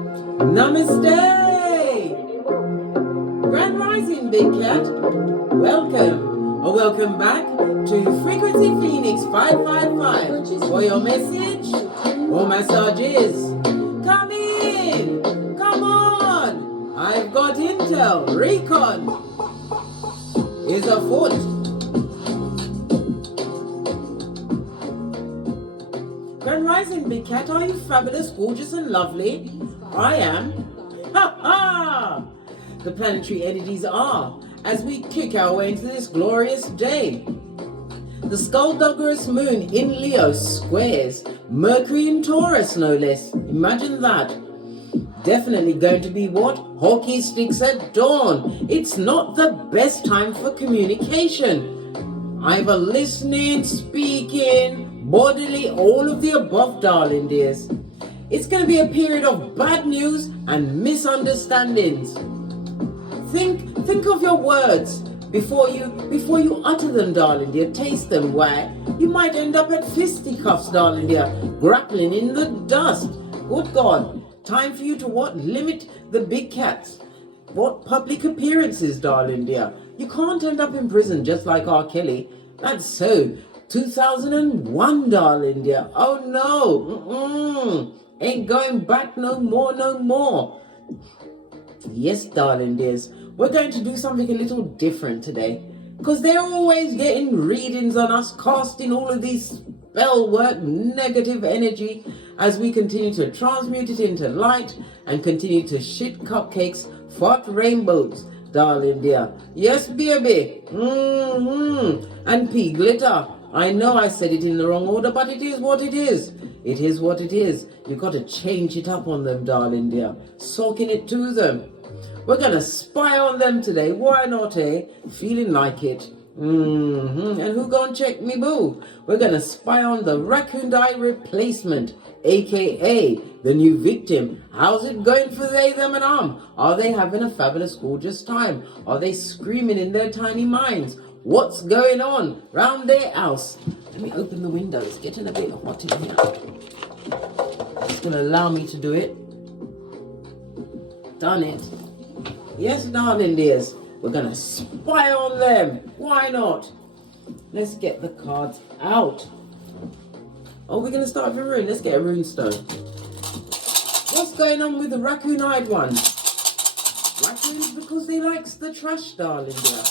Namaste! Grand Rising, Big Cat. Welcome, or welcome back to Frequency Phoenix 555 for your message or massages. Come in! Come on! I've got intel. RACoon is afoot. Grand Rising, Big Cat. Are you fabulous, gorgeous, and lovely? I am. Ha ha! The planetary energies are, as we kick our way into this glorious day. The skullduggerous moon in Leo squares Mercury in Taurus, no less. Imagine that. Definitely going to be what? Hockey sticks at dawn. It's not the best time for communication. Either listening, speaking, bodily, all of the above, darling dears. It's going to be a period of bad news and misunderstandings. Think of your words before you utter them, darling dear. Taste them. Why? You might end up at fisticuffs, darling dear, grappling in the dust. Good God. Time for you to what? Limit the big cats. What? Public appearances, darling dear. You can't end up in prison just like R. Kelly. That's so 2001, darling dear. Oh no. Ain't going back no more. Yes, darling dears, we're going to do something a little different today, because they're always getting readings on us, casting all of these spell work, negative energy, as we continue to transmute it into light and continue to shit cupcakes, fart rainbows, darling dear. Yes, baby. And pea glitter. I know I said it in the wrong order, but it is what it is. It is what it is. You've got to change it up on them, darling dear. Soaking it to them. We're going to spy on them today. Why not, eh? Feeling like it. And who gonna check me, boo? We're going to spy on the raccoon eye replacement, a.k.a. the new victim. How's it going for they, them, and Are they having a fabulous, gorgeous time? Are they screaming in their tiny minds? What's going on round their house? Let me open the window. It's getting a bit hot in here. It's going to allow me to do it. Done it. Yes, darling dears. We're going to spy on them. Why not? Let's get the cards out. Oh, we're going to start with a rune. Let's get a rune stone. What's going on with the raccoon-eyed one? Raccoons because they likes the trash, darling dear.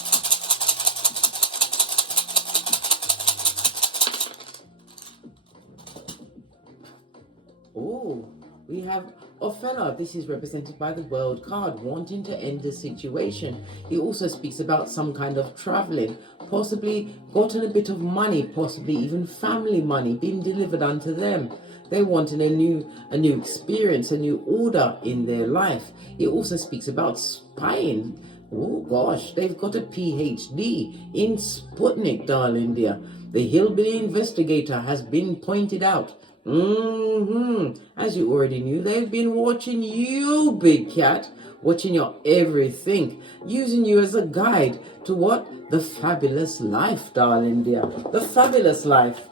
Oh, we have Othello. This is represented by the World card, wanting to end the situation. He also speaks about some kind of traveling, possibly gotten a bit of money, possibly even family money being delivered unto them. They wanting a new experience, a new order in their life. He also speaks about spying. Oh gosh, they've got a PhD in Sputnik, darling dear. The hillbilly investigator has been pointed out. As you already knew, they've been watching you, big cat, watching your everything, using you as a guide to what? The fabulous life, darling dear. The fabulous life.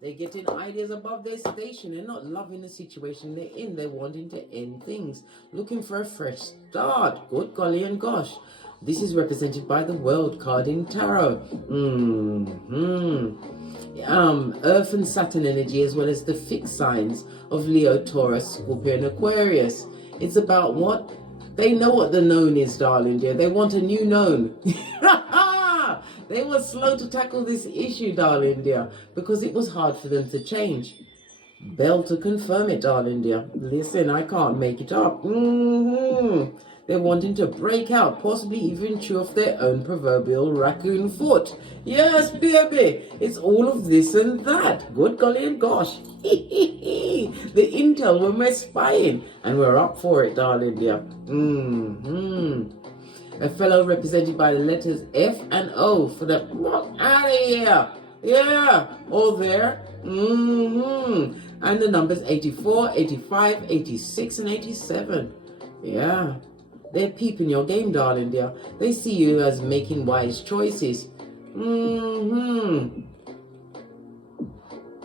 They're getting ideas above their station. They're not loving the situation they're in. They're wanting to end things, looking for a fresh start. Good golly and gosh. This is represented by the World card in Tarot. Earth and Saturn energy, as well as the fixed signs of Leo, Taurus, Scorpio, and Aquarius. It's about what? They know what the known is, darling dear. They want a new known. They were slow to tackle this issue, darling dear, because it was hard for them to change. Bell to confirm it, darling dear. Listen, I can't make it up. They're wanting to break out, possibly even chew off their own proverbial raccoon foot. Yes, baby, it's all of this and that. Good golly and gosh. The intel when we're spying, and we're up for it, darling dear. A fellow represented by the letters F and O for the out of here. Yeah, all there. And the numbers 84, 85, 86, and 87. Yeah. They're peeping your game, darling dear. They see you as making wise choices.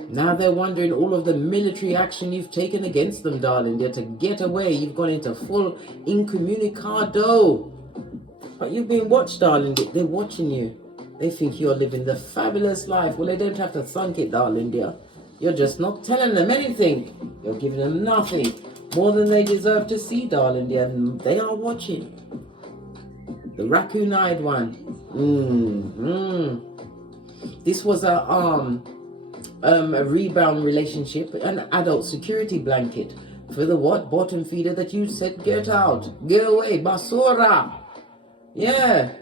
Now they're wondering all of the military action you've taken against them, darling. They're to get away. You've gone into full incommunicado. But you've been watched, darling. They're watching you. They think you're living the fabulous life. Well, they don't have to thunk it, darling, dear. You're just not telling them anything. You're giving them nothing. More than they deserve to see, darling, dear. And they are watching. The raccoon-eyed one. This was a rebound relationship, an adult security blanket for the what? Bottom feeder that you said, get out, get away, basura. Yeah,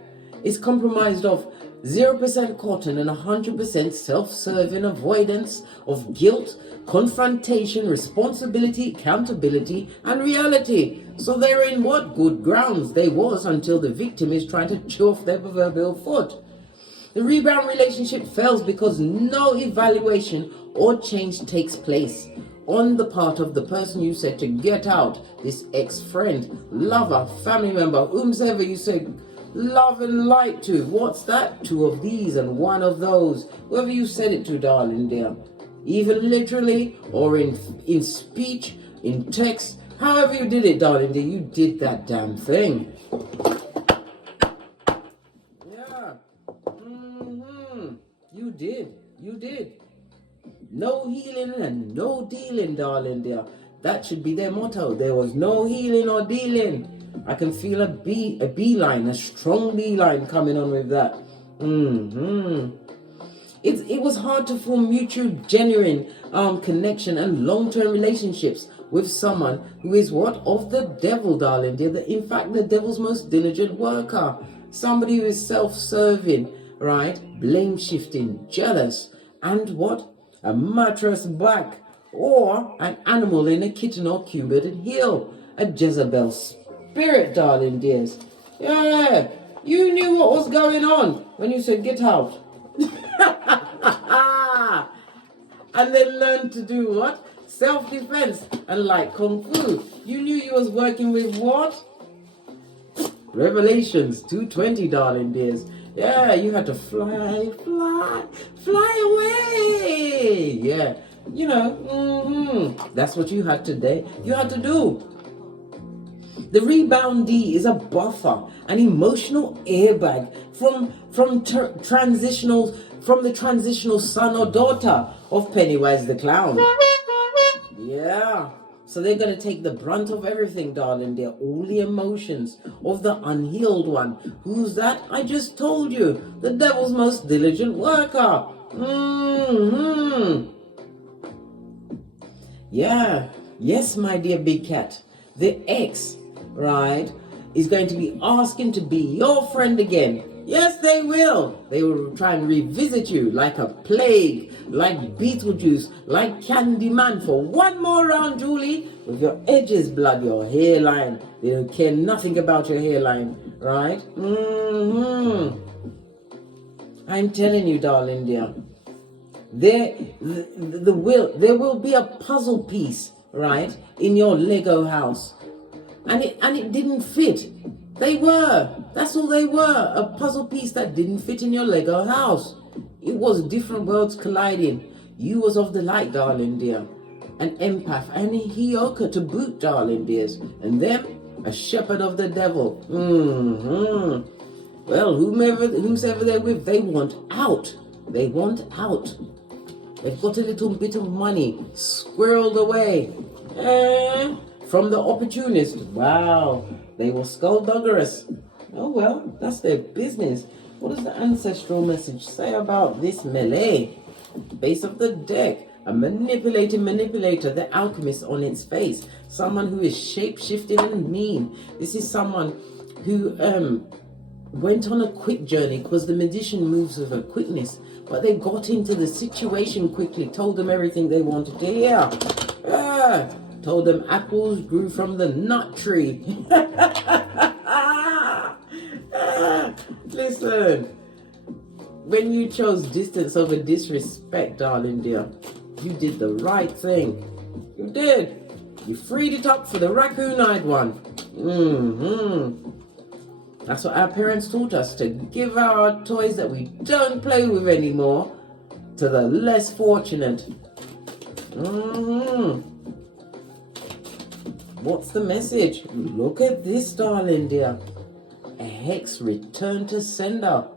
it's comprised of 0% cotton and 100% self-serving avoidance of guilt, confrontation, responsibility, accountability, and reality. So they're in what? Good grounds. They was until the victim is trying to chew off their proverbial foot. The rebound relationship fails because no evaluation or change takes place on the part of the person you said to get out. This ex-friend, lover, family member, whomsoever you said love and light to. What's that? 2 of these and 1 of those. Whoever you said it to, darling dear. Even literally or in speech, in text, however you did it, darling dear, you did that damn thing. You did. No healing and no dealing, darling dear. That should be their motto. There was no healing or dealing. I can feel a beeline, a strong beeline coming on with that. It was hard to form mutual, genuine connection and long-term relationships with someone who is what? Of the devil, darling dear. In fact, the devil's most diligent worker. Somebody who is self-serving, right? Blame-shifting, jealous, and what? A mattress back, or an animal in a kitten or cupid heel. A Jezebel Spirit, darling dears. Yeah, you knew what was going on when you said get out. And then learn to do what? Self-defense and like Kung Fu. You knew you was working with what? Revelations 2:20, darling dears. Yeah, you had to fly away. Yeah, you know, that's what you had today. You had to do. The reboundee is a buffer, an emotional airbag from the transitional son or daughter of Pennywise the Clown. Yeah. So they're going to take the brunt of everything, darling. They're all the emotions of the unhealed one. Who's that? I just told you. The devil's most diligent worker. Yeah. Yes, my dear big cat. The ex, right, is going to be asking to be your friend again. Yes, they will. They will try and revisit you like a plague, like Beetlejuice, like Candyman for one more round, Julie, with your edges, blood, your hairline. They don't care nothing about your hairline, right? I'm telling you, darling dear, there will be a puzzle piece, right, in your Lego house, and it didn't fit. That's all they were, a puzzle piece that didn't fit in your Lego house. It was different worlds colliding. You was of the light, darling dear, an empath, and a HEYOKA to boot, darling dears, and them, a shepherd of the devil. Well, whomsoever they're with, they want out. They want out. They've got a little bit of money squirreled away from the opportunist. Wow. They were skullduggerous. Oh well, that's their business. What does the ancestral message say about this melee? Base of the deck. A manipulator, the alchemist on its face. Someone who is shape-shifting and mean. This is someone who went on a quick journey because the magician moves with a quickness. But they got into the situation quickly, told them everything they wanted to hear. Told them apples grew from the nut tree. Listen, when you chose distance over disrespect, darling dear, you did the right thing. You did. You freed it up for the raccoon-eyed one. That's what our parents taught us, to give our toys that we don't play with anymore to the less fortunate. What's the message? Look at this, darling dear. A hex return to sender.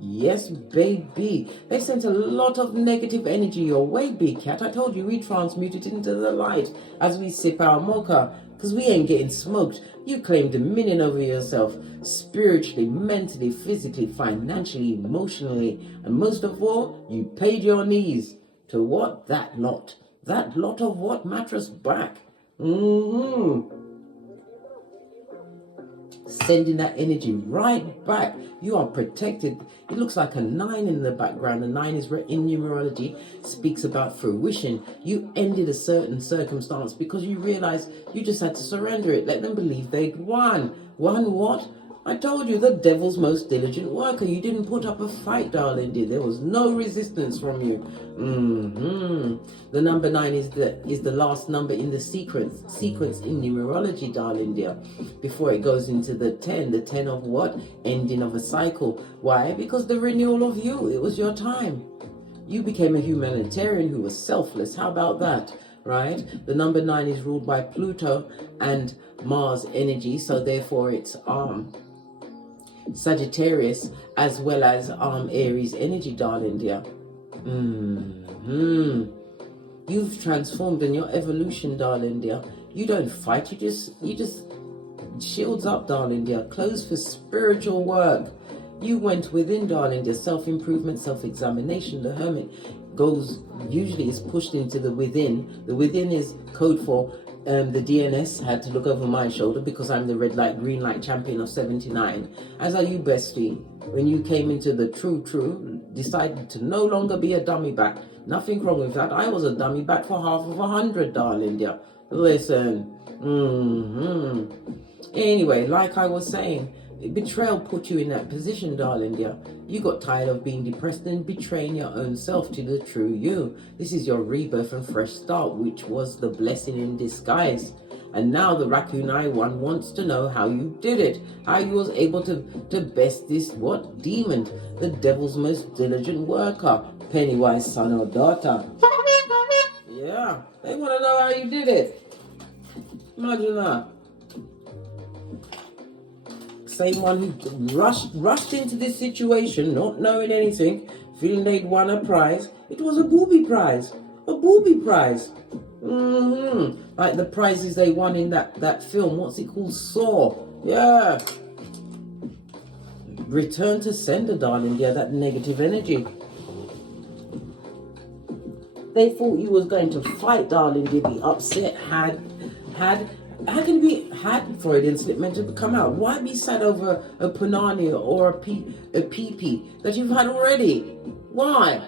Yes, baby. They sent a lot of negative energy your way, big cat. I told you we transmute it into the light as we sip our mocha, because we ain't getting smoked. You claim dominion over yourself, spiritually, mentally, physically, financially, emotionally, and most of all, you paid your knees to what? That lot. That lot of what? Mattress back. Sending that energy right back. You are protected. It looks like a 9 in the background. The 9 is in numerology, speaks about fruition. You ended a certain circumstance because you realized you just had to surrender it. Let them believe they'd won. Won what? I told you, the devil's most diligent worker. You didn't put up a fight, darling dear. There was no resistance from you. The number 9 is the last number in the sequence in numerology, darling dear. Before it goes into the 10 of what? Ending of a cycle. Why? Because the renewal of you. It was your time. You became a humanitarian who was selfless. How about that? Right? The number 9 is ruled by Pluto and Mars energy, so therefore it's Sagittarius as well as Aries energy, darling dear. You've transformed in your evolution, darling dear. You don't fight, you just shields up, darling dear. Closed for spiritual work. You went within, darling dear. Self-improvement, self-examination. The hermit usually is pushed into the within. The within is code for the DNS had to look over my shoulder because I'm the red light, green light champion of 79. As are you, bestie. When you came into the true, decided to no longer be a dummy bat. Nothing wrong with that. I was a dummy bat for half of 100, darling dear. Listen. Anyway, like I was saying, betrayal put you in that position, darling dear. You got tired of being depressed and betraying your own self to the true you. This is your rebirth and fresh start, which was the blessing in disguise. And now the RACoon EyeZ wants to know how you did it. How you was able to best this, what? Demon. The devil's most diligent worker. Pennywise son or daughter. Yeah, they want to know how you did it. Imagine that. Same one who rushed into this situation, not knowing anything, feeling they'd won a prize. It was a booby prize. A booby prize. Like the prizes they won in that film. What's it called? Saw. Yeah. Return to sender, darling. Yeah, that negative energy. They thought you was going to fight, darling. They'd be upset. How can we had Freudian slip meant to come out? Why be sad over a punani or a pee-pee that you've had already? Why?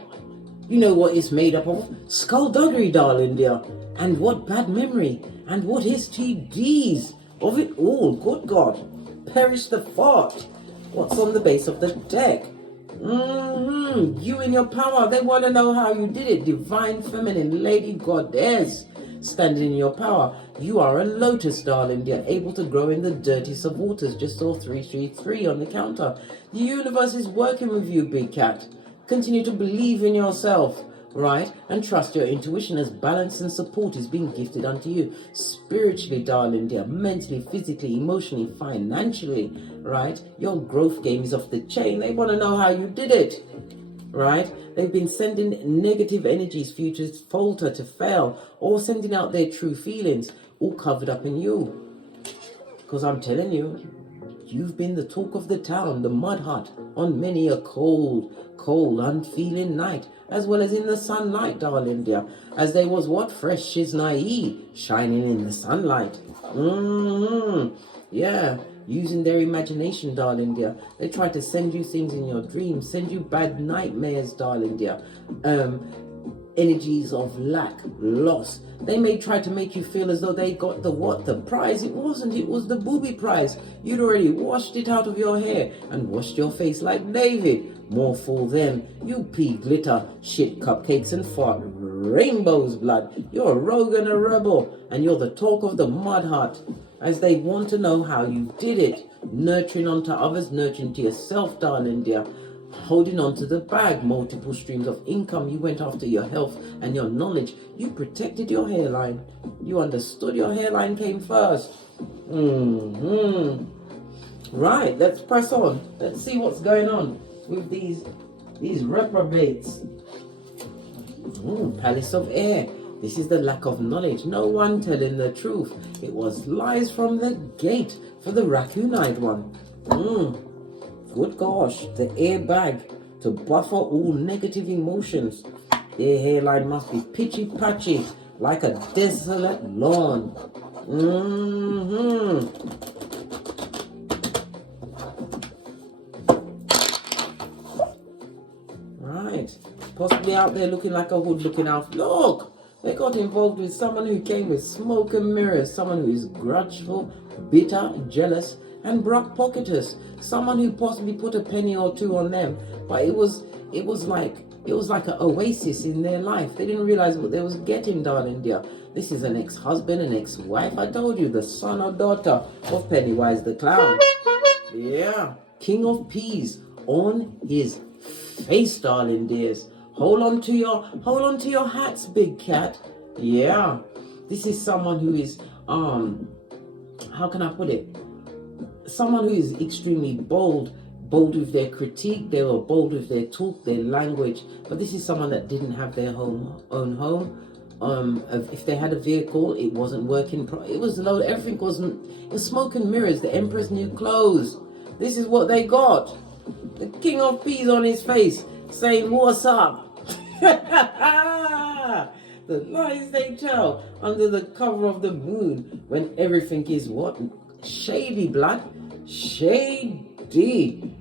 You know what it's made up of? Skullduggery, darling dear. And what bad memory. And what STDs of it all. Good God. Perish the thought. What's on the base of the deck? You and your power. They want to know how you did it. Divine feminine lady goddess. Standing in your power. You are a lotus, darling dear, able to grow in the dirtiest of waters. Just saw 333 on the counter. The universe is working with you, big cat. Continue to believe in yourself, right? And trust your intuition as balance and support is being gifted unto you. Spiritually, darling dear, mentally, physically, emotionally, financially, right? Your growth game is off the chain. They want to know how you did it. Right? They've been sending negative energies for you to falter, to fail, or sending out their true feelings, all covered up in you. Because I'm telling you, you've been the talk of the town, the mud hut, on many a cold, unfeeling night, as well as in the sunlight, darling dear, as there was what? Fresh shiznai shining in the sunlight. Yeah. Using their imagination, darling dear. They try to send you things in your dreams, send you bad nightmares, darling dear. Energies of lack, loss. They may try to make you feel as though they got the what? The prize. It wasn't. It was the booby prize. You'd already washed it out of your hair and washed your face like David. More fool them. You pea glitter, shit cupcakes and fart rainbows blood. You're a rogue and a rebel, and you're the talk of the mud hut. As they want to know how you did it. Nurturing onto others, nurturing to yourself, darling dear. holding on to the bag, multiple streams of income. You went after your health and your knowledge. You protected your hairline. You understood your hairline came first. Right, let's press on. Let's see what's going on with these reprobates. Palace of Air. This is the lack of knowledge. No one telling the truth. It was lies from the gate for the raccoon-eyed one. Good gosh, the air bag to buffer all negative emotions. Their hairline must be pitchy-patchy like a desolate lawn. Right, possibly out there looking like a hood looking out. Look, they got involved with someone who came with smoke and mirrors, someone who is grudgeful, bitter, jealous, and brock-pocketers. Someone who possibly put a penny or two on them, but it was like an oasis in their life. They didn't realize what they was getting, darling dear. This is an ex-husband, an ex-wife. I told you, the son or daughter of Pennywise the Clown. Yeah, King of Peas on his face, darling dears. Hold on to your hats, big cat. Yeah, this is someone who is how can I put it? Someone who is extremely bold with their critique. They were bold with their talk, their language. But this is someone that didn't have their own home. If they had a vehicle, it wasn't working. It was low. Everything wasn't. It was smoke and mirrors. The Empress new clothes. This is what they got. The King of Peas on his face, saying, "What's up?" The lies they tell under the cover of the moon, when everything is what? Shady, blood. Shady.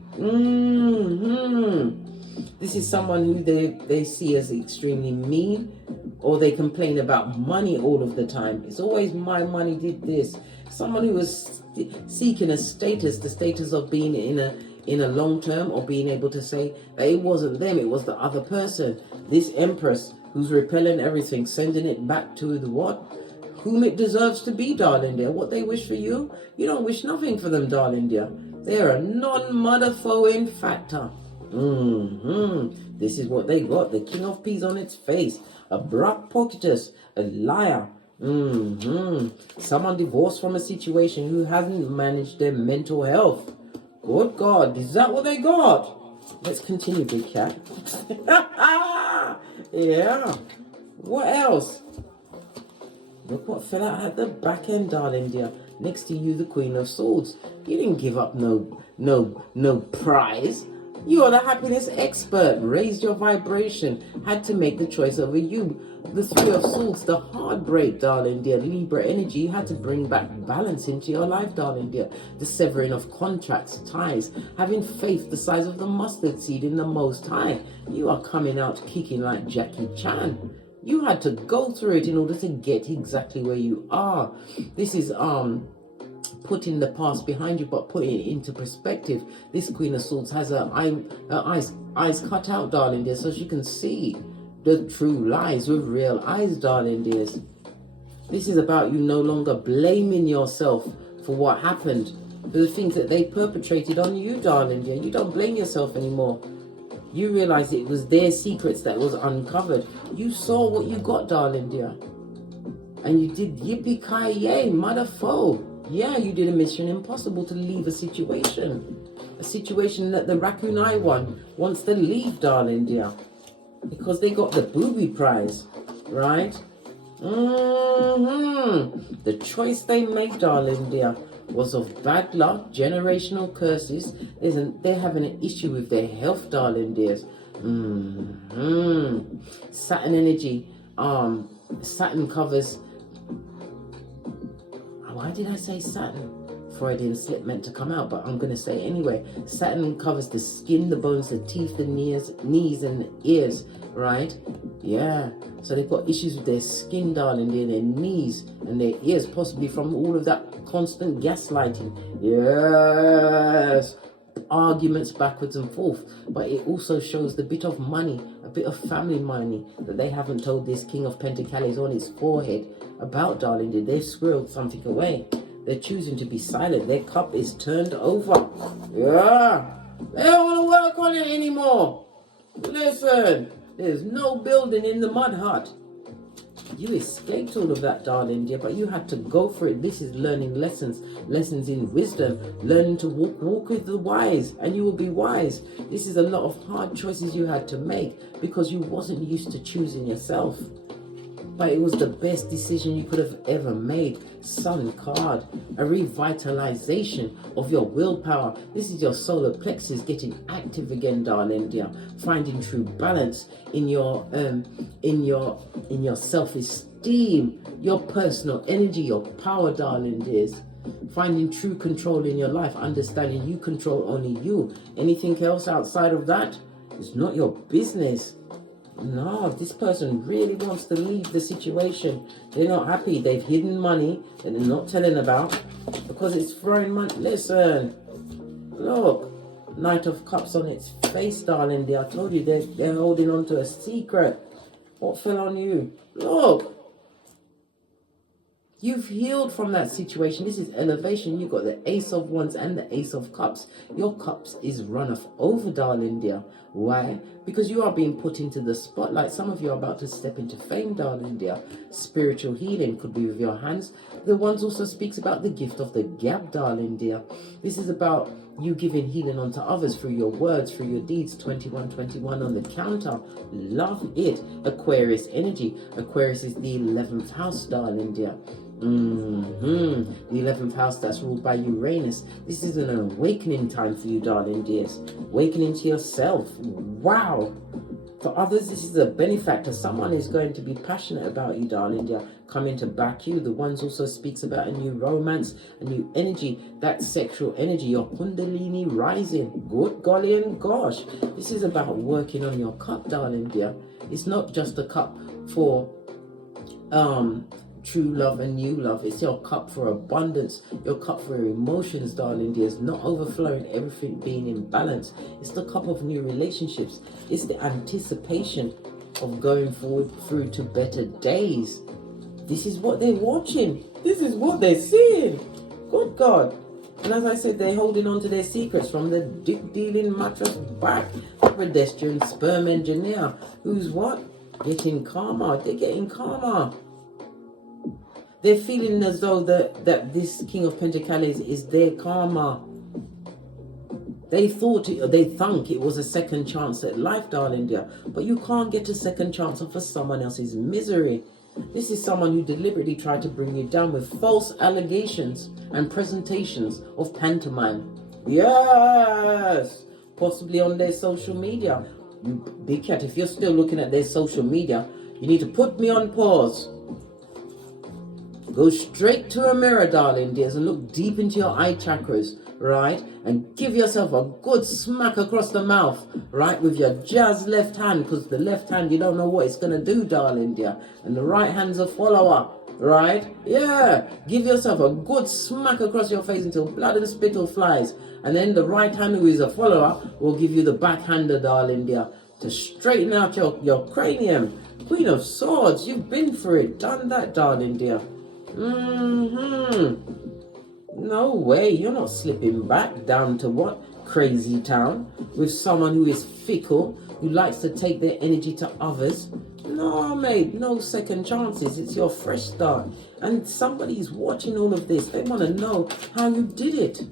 This is someone who they see as extremely mean, or they complain about money all of the time. It's always my money did this. Someone who was seeking a status, the status of being in a long term, or being able to say that it wasn't them, it was the other person. This Empress who's repelling everything, sending it back to the what? Whom it deserves to be, darling dear. What they wish for you, you don't wish nothing for them, darling dear. They're a non-mother-foeing factor. This is what they got. The King of Peas on its face. A brock-pocketus, a liar. Someone divorced from a situation who hasn't managed their mental health. Good God, is that what they got? Let's continue, big cat. Yeah. What else? Look what fell out at the back end, darling dear. Next to you, the Queen of Swords. You didn't give up no prize. You are the happiness expert. Raised your vibration. Had to make the choice over you. The Three of Swords, the heartbreak, darling dear. Libra energy. You had to bring back balance into your life, darling dear. The severing of contracts, ties. Having faith the size of the mustard seed in the Most High. You are coming out kicking like Jackie Chan. You had to go through it in order to get exactly where you are. This is putting the past behind you, but putting it into perspective. This Queen of Swords has her eyes cut out, darling dear, so she can see the true lies with real eyes, darling dears. This is about you no longer blaming yourself for what happened, for the things that they perpetrated on you, darling dear. You don't blame yourself anymore. You realize it was their secrets that was uncovered. You saw what you got, darling dear. And you did yippee-ki-yay, mother foe. Yeah, you did a mission impossible to leave a situation. A situation that the raccoon eye one wants to leave, darling dear. Because they got the booby prize, right? The choice they made, darling dear, was of bad luck, generational curses. They're having an issue with their health, darling dears. Saturn energy. Saturn covers. Why did I say Saturn? Freudian slip meant to come out, but I'm going to say it anyway. Saturn covers the skin, the bones, the teeth, the knees and ears, right? Yeah. So they've got issues with their skin, darling, their knees and their ears, possibly from all of that constant gaslighting. Yes. Arguments backwards and forth. But it also shows the bit of money, a bit of family money that they haven't told this King of Pentacles on his forehead about, darling. They've squirreled something away. They're choosing to be silent. Their cup is turned over. Yeah. They don't want to work on it anymore. Listen, there's no building in the mud hut. You escaped all of that, darling dear, but you had to go for it. This is learning lessons in wisdom, learning to walk with the wise, and you will be wise. This is a lot of hard choices you had to make because you wasn't used to choosing yourself. But it was the best decision you could have ever made. Sun card, a revitalization of your willpower. This is your solar plexus getting active again, darling dear. Finding true balance in your self-esteem, your personal energy, your power, darling dears. Finding true control in your life, understanding you control only you. Anything else outside of that is not your business. No, this person really wants to leave the situation. They're not happy. They've hidden money that they're not telling about because it's throwing money. Listen, look, Knight of Cups on its face, darling dear. I told you they're holding on to a secret. What fell on you? Look. You've healed from that situation. This is elevation. You've got the Ace of Wands and the Ace of Cups. Your cups is run off over, darling dear. Why? Because you are being put into the spotlight. Some of you are about to step into fame, darling dear. Spiritual healing could be with your hands. The Wands also speaks about the gift of the gab, darling dear. This is about you giving healing onto others through your words, through your deeds. 2121 on the counter. Love it. Aquarius energy. Aquarius is the 11th house, darling dear. The 11th house that's ruled by Uranus. This is an awakening time for you, darling dears. Awakening to yourself. Wow. For others, this is a benefactor. Someone is going to be passionate about you, darling dear, coming to back you. The Ones also speaks about a new romance, a new energy, that sexual energy, your kundalini rising. Good golly and gosh. This is about working on your cup, darling dear. It's not just a cup for true love and new love. It's your cup for abundance, your cup for emotions, darling dears, not overflowing, everything being in balance. It's the cup of new relationships. It's the anticipation of going forward through to better days. This is what they're watching. This is what they're seeing. Good God. And as I said, they're holding on to their secrets from the dick-dealing mattress back pedestrian sperm engineer who's what? Getting calmer. They're getting calmer. They're feeling as though that this King of Pentacles is their karma. They think it was a second chance at life, darling dear. But you can't get a second chance off of someone else's misery. This is someone who deliberately tried to bring you down with false allegations and presentations of pantomime. Yes! Possibly on their social media. You big cat, if you're still looking at their social media, you need to put me on pause. Go straight to a mirror, darling dears, and look deep into your eye chakras, right? And give yourself a good smack across the mouth, right? With your jazz left hand, because the left hand, you don't know what it's going to do, darling dear. And the right hand's a follower, right? Yeah. Give yourself a good smack across your face until blood and spittle flies. And then the right hand, who is a follower, will give you the backhander, darling dear, to straighten out your cranium. Queen of Swords, you've been through it. Done that, darling dear. No way, you're not slipping back down to what? Crazy town with someone who is fickle, who likes to take their energy to others. No, mate, no second chances. It's your fresh start. And somebody's watching all of this. They want to know how you did it.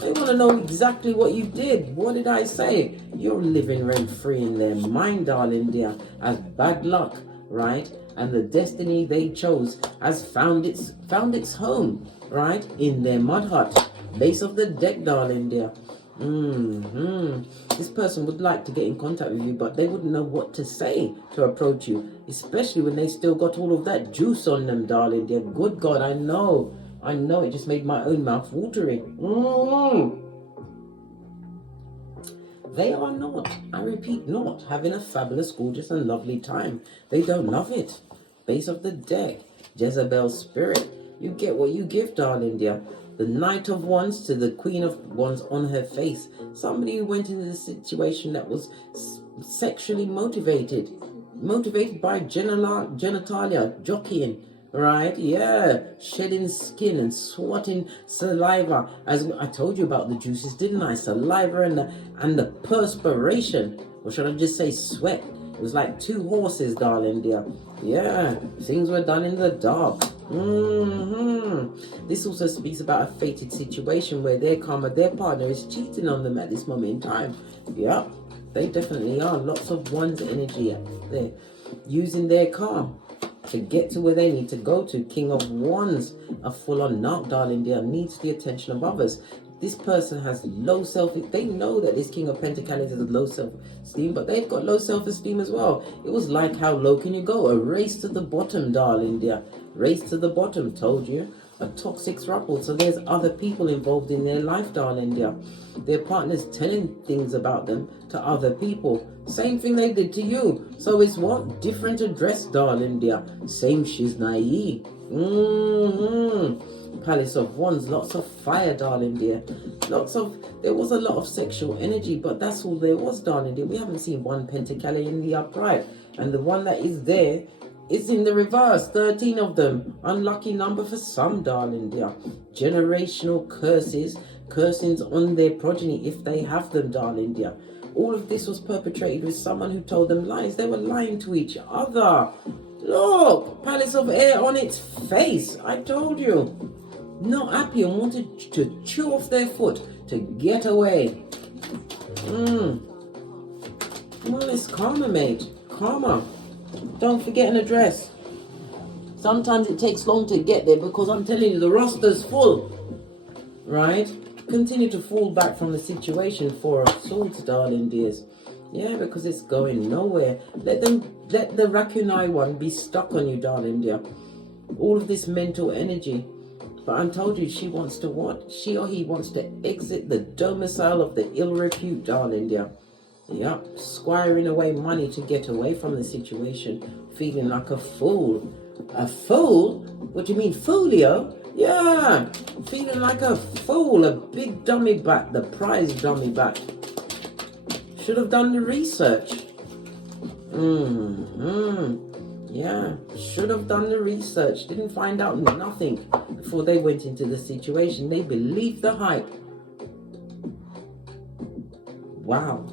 They want to know exactly what you did. What did I say? You're living rent-free in their mind, darling dear, as bad luck, right? And the destiny they chose has found its home, right? In their mud hut. Base of the deck, darling dear. This person would like to get in contact with you, but they wouldn't know what to say to approach you, especially when they still got all of that juice on them, darling dear. Good God, I know, it just made my own mouth watering. They are not, I repeat, not having a fabulous, gorgeous and lovely time. They don't love it. Base of the deck, Jezebels Spirit. You get what you give, darling dear. The Knight of Wands to the Queen of Wands on her face. Somebody who went into the situation that was sexually motivated by genitalia, jockeying, right? Yeah, shedding skin and swatting saliva. As I told you about the juices, didn't I? Saliva and the perspiration, or should I just say sweat? It was like 2 horses, darling dear. Yeah, things were done in the dark. This also speaks about a fated situation where their karma, their partner is cheating on them at this moment in time. Yeah, they definitely are. Lots of one's energy there, using their karma to get to where they need to go to. King of Wands, a full-on narc, darling dear, needs the attention of others. This person has low they know that this King of Pentacles has low self-esteem, but they've got low self-esteem as well. It was like, how low can you go? A race to the bottom, darling dear. Race to the bottom, told you. A toxic throuple. So there's other people involved in their life, darling dear. Their partner's telling things about them to other people. Same thing they did to you. So it's what? Different address, darling dear. Same shiznai. Palace of Wands, lots of fire, darling dear. There was a lot of sexual energy, but that's all there was, darling dear. We haven't seen one pentacle in the upright. And the one that is there is in the reverse. 13 of them. Unlucky number for some, darling dear. Generational curses. Cursings on their progeny if they have them, darling dear. All of this was perpetrated with someone who told them lies. They were lying to each other. Look, Palace of Air on its face. I told you. Not happy and wanted to chew off their foot to get away. Well, it's karma, mate. Karma. Don't forget an address. Sometimes it takes long to get there because I'm telling you, the roster's full. Right? Continue to fall back from the situation. 4 of Swords, darling dears. Yeah, because it's going nowhere. Let the RACoon EyeZ one be stuck on you, darling dear. All of this mental energy. But I'm told you, she wants to what? She or he wants to exit the domicile of the ill repute, darling dear. Yep, squiring away money to get away from the situation. Feeling like a fool. A fool? What do you mean, foolio? Yeah, feeling like a fool. A big dummy bat, the prize dummy bat. Should have done the research. Yeah, should have done the research. Didn't find out nothing before they went into the situation. They believed the hype. Wow.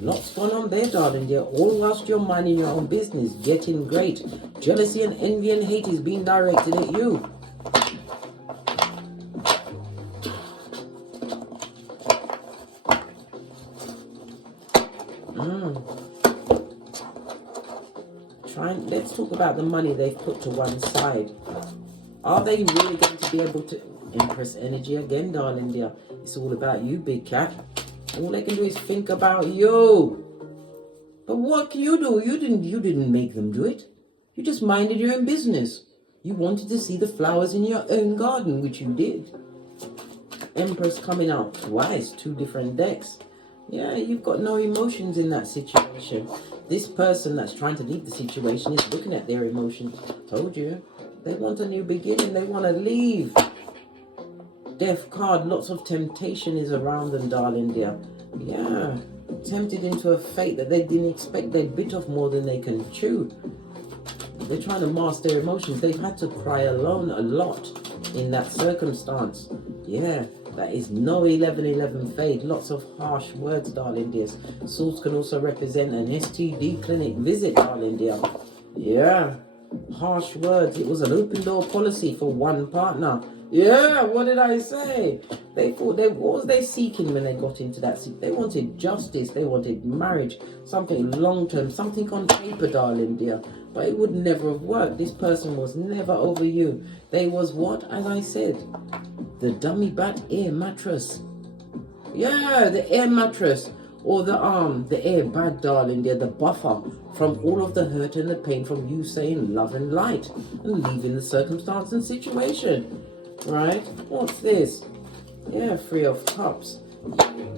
Lots going on there, darling dear. All whilst you're minding your own business, getting great. Jealousy and envy and hate is being directed at you. Let's talk about the money they've put to one side. Are they really going to be able to... Empress energy again, darling dear. It's all about you, big cat. All they can do is think about you. But what can you do? You didn't make them do it. You just minded your own business. You wanted to see the flowers in your own garden, which you did. Empress coming out twice, 2 different decks. Yeah, you've got no emotions in that situation. This person that's trying to leave the situation is looking at their emotions. Told you. They want a new beginning. They want to leave. Death card. Lots of temptation is around them, darling dear. Yeah. Tempted into a fate that they didn't expect. They bit off more than they can chew. They're trying to mask their emotions. They've had to cry alone a lot in that circumstance. Yeah. That is no 11-11 fade. Lots of harsh words, darling dears. Swords can also represent an STD clinic visit, darling dear. Yeah. Harsh words. It was an open door policy for one partner. Yeah, what did I say? They thought what was they seeking when they got into that? They wanted justice. They wanted marriage. Something long-term. Something on paper, darling dear. But it would never have worked. This person was never over you. They was what? As I said, the dummy bat air mattress. Yeah, the air mattress. Or the air bag, darling dear. The buffer from all of the hurt and the pain from you saying love and light. And leaving the circumstance and situation. Right? What's this? Yeah, 3 of Cups.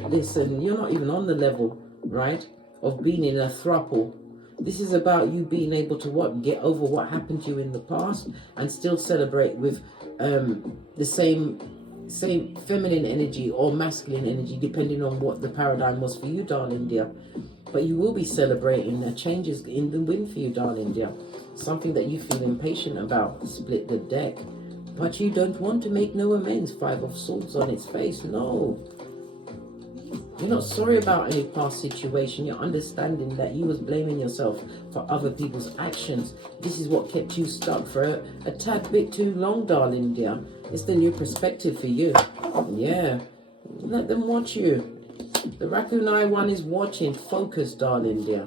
Listen, you're not even on the level, right, of being in a throuple. This is about you being able to what? Get over what happened to you in the past and still celebrate with the same feminine energy or masculine energy, depending on what the paradigm was for you, darling dear. But you will be celebrating the changes in the wind for you, darling dear. Something that you feel impatient about. Split the deck. But you don't want to make no amends. 5 of Swords on its face. No. You're not sorry about any past situation. You're understanding that you was blaming yourself for other people's actions. This is what kept you stuck for a tad bit too long, darling dear. It's the new perspective for you. Yeah. Let them watch you. The RACoon Eye one is watching. Focus, darling dear.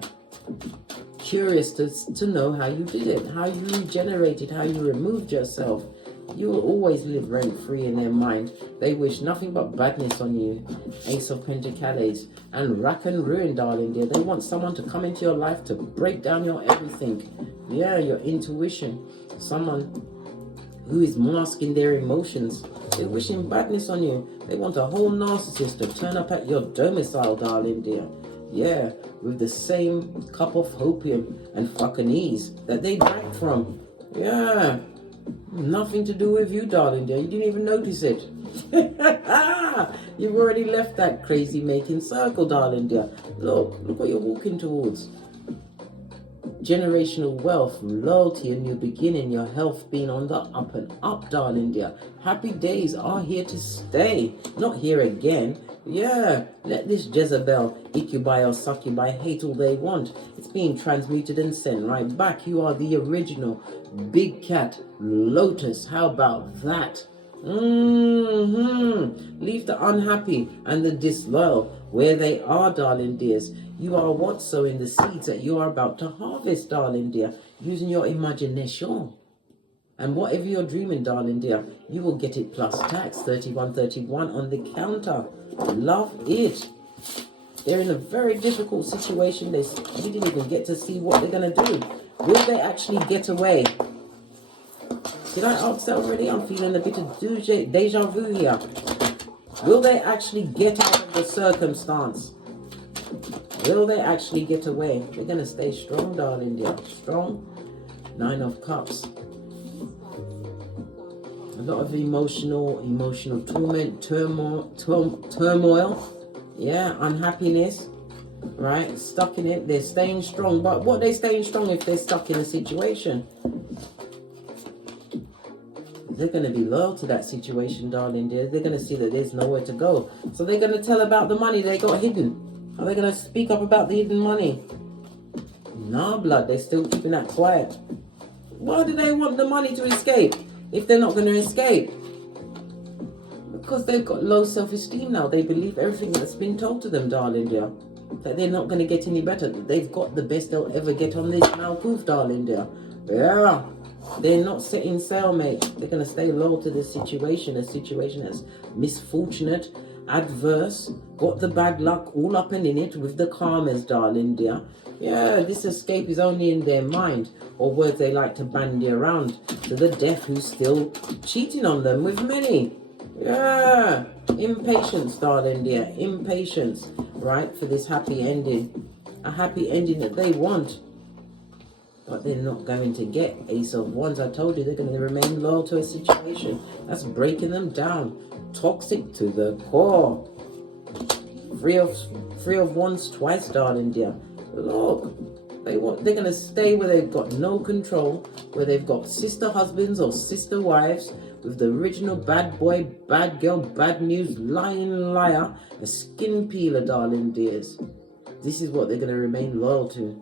Curious to know how you did it, how you regenerated, how you removed yourself. You will always live rent-free in their mind. They wish nothing but badness on you. Ace of Pentacles and rack and ruin, darling dear. They want someone to come into your life to break down your everything. Yeah, your intuition. Someone who is masking their emotions. They're wishing badness on you. They want a whole narcissist to turn up at your domicile, darling dear. Yeah, with the same cup of opium and fucking ease that they drank from. Yeah. Nothing to do with you, darling dear. You didn't even notice it. You've already left that crazy making circle, darling dear. Look what you're walking towards. Generational wealth, loyalty, a new beginning, your health being on the up and up, darling dear. Happy days are here to stay, not here again. Yeah, let this Jezebel ick you by or suck you by, hate all they want. It's being transmuted and sent right back. You are the original big cat lotus. How about that? Leave the unhappy and the disloyal where they are, darling dears. You are what sowing the seeds that you are about to harvest, darling dear, using your imagination. And whatever you're dreaming, darling dear, you will get it plus tax. 3131 on the counter. Love it. They're in a very difficult situation. We didn't even get to see what they're going to do. Will they actually get away? Did I ask that already? I'm feeling a bit of deja vu here. Will they actually get out of the circumstance? Will they actually get away? They're going to stay strong, darling dear. Strong. 9 of Cups. A lot of emotional torment, turmoil. Yeah, unhappiness. Right? Stuck in it. They're staying strong. But what are they staying strong if they're stuck in a situation? They're going to be loyal to that situation, darling dear. They're going to see that there's nowhere to go. So they're going to tell about the money they got hidden. Are they going to speak up about the hidden money? Nah, blood. They're still keeping that quiet. Why do they want the money to escape if they're not going to escape? Because they've got low self-esteem now. They believe everything that's been told to them, darling dear. That they're not going to get any better. They've got the best they'll ever get on this malproof, darling dear. Yeah. They're not setting sail, mate. They're going to stay loyal to the situation. A situation that's misfortunate, adverse, got the bad luck all up and in it with the karmas, darling dear. Yeah, this escape is only in their mind, or words they like to bandy around, to the deaf who's still cheating on them with many. Yeah, impatience, darling dear. Impatience, right, for this happy ending. A happy ending that they want. But they're not going to get. Ace of Wands, I told you, they're going to remain loyal to a situation that's breaking them down. Toxic to the core. Three of Wands twice, darling dear. Look, they're going to stay where they've got no control, where they've got sister husbands or sister wives, with the original bad boy, bad girl, bad news, lying liar, a skin peeler, darling dears. This is what they're going to remain loyal to.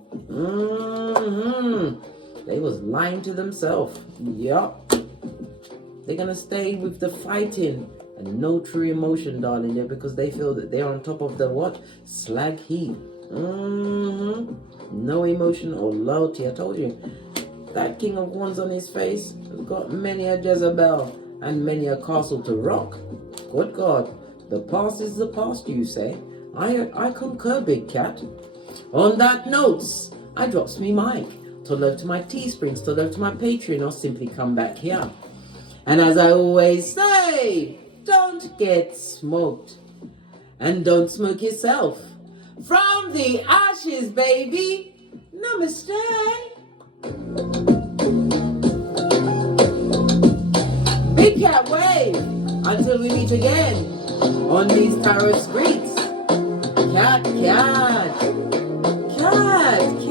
They was lying to themselves. Yup. They're going to stay with the fighting and no true emotion, darling, there, because they feel that they're on top of the what? Slag heap. No emotion or loyalty. I told you. That King of Wands on his face has got many a Jezebel and many a castle to rock. Good God. The past is the past, you say. I concur, big cat. On that notes, I drops me mic. To love to my Teesprings, to love to my Patreon, or simply come back here. And as I always say, don't get smoked. And don't smoke yourself. From the ashes, baby. Namaste. Big cat wave. Until we meet again on these tarot streets. Cat, cat. that?